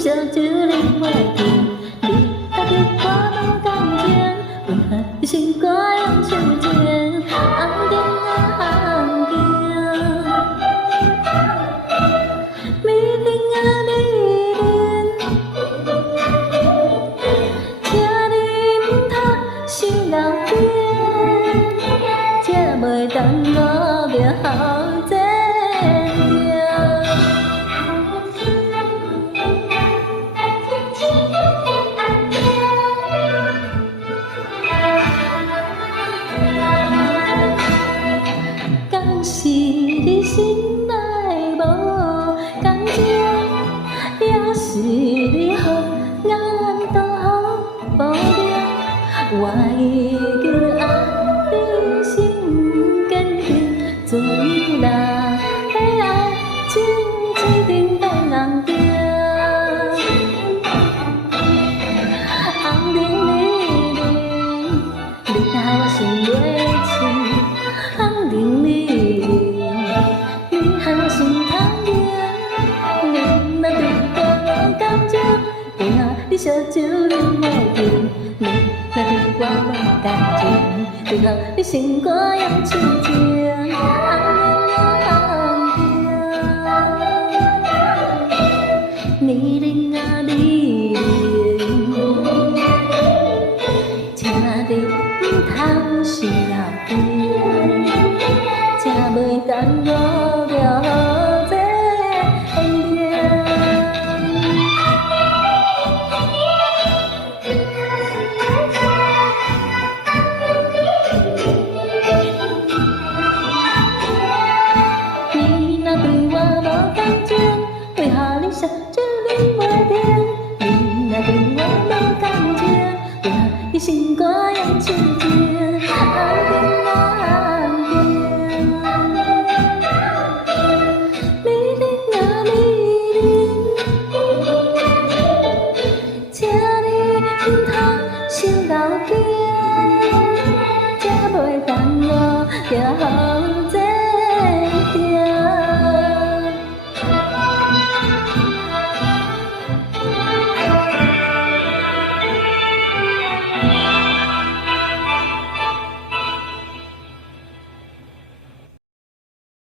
烧酒啉袂停，你甲对我无感情，为何你心肝用手情？红灯啊红灯，美玲啊美玲，请你唔通想老边，才袂等我了后再命。讲是你心内无感情，也是你予眼都好无聊。我已经爱你心坚定，怎样的爱情一定变红灯？红灯你你甲我心袂清，红灯你害我心痛疼。你若对我无感情，为何你烧酒啉袂停？你若对我无感情，为何你心肝用痴情？红灯啊红灯，你玲啊你玲，请你唔通想老边，才袂等我了后再命。你若对我无感情，为何你烧酒啉袂停？你若对我无感情，为何你心肝用痴情？红灯啊红灯，美玲啊美玲，请你唔通想老边，才袂等我了后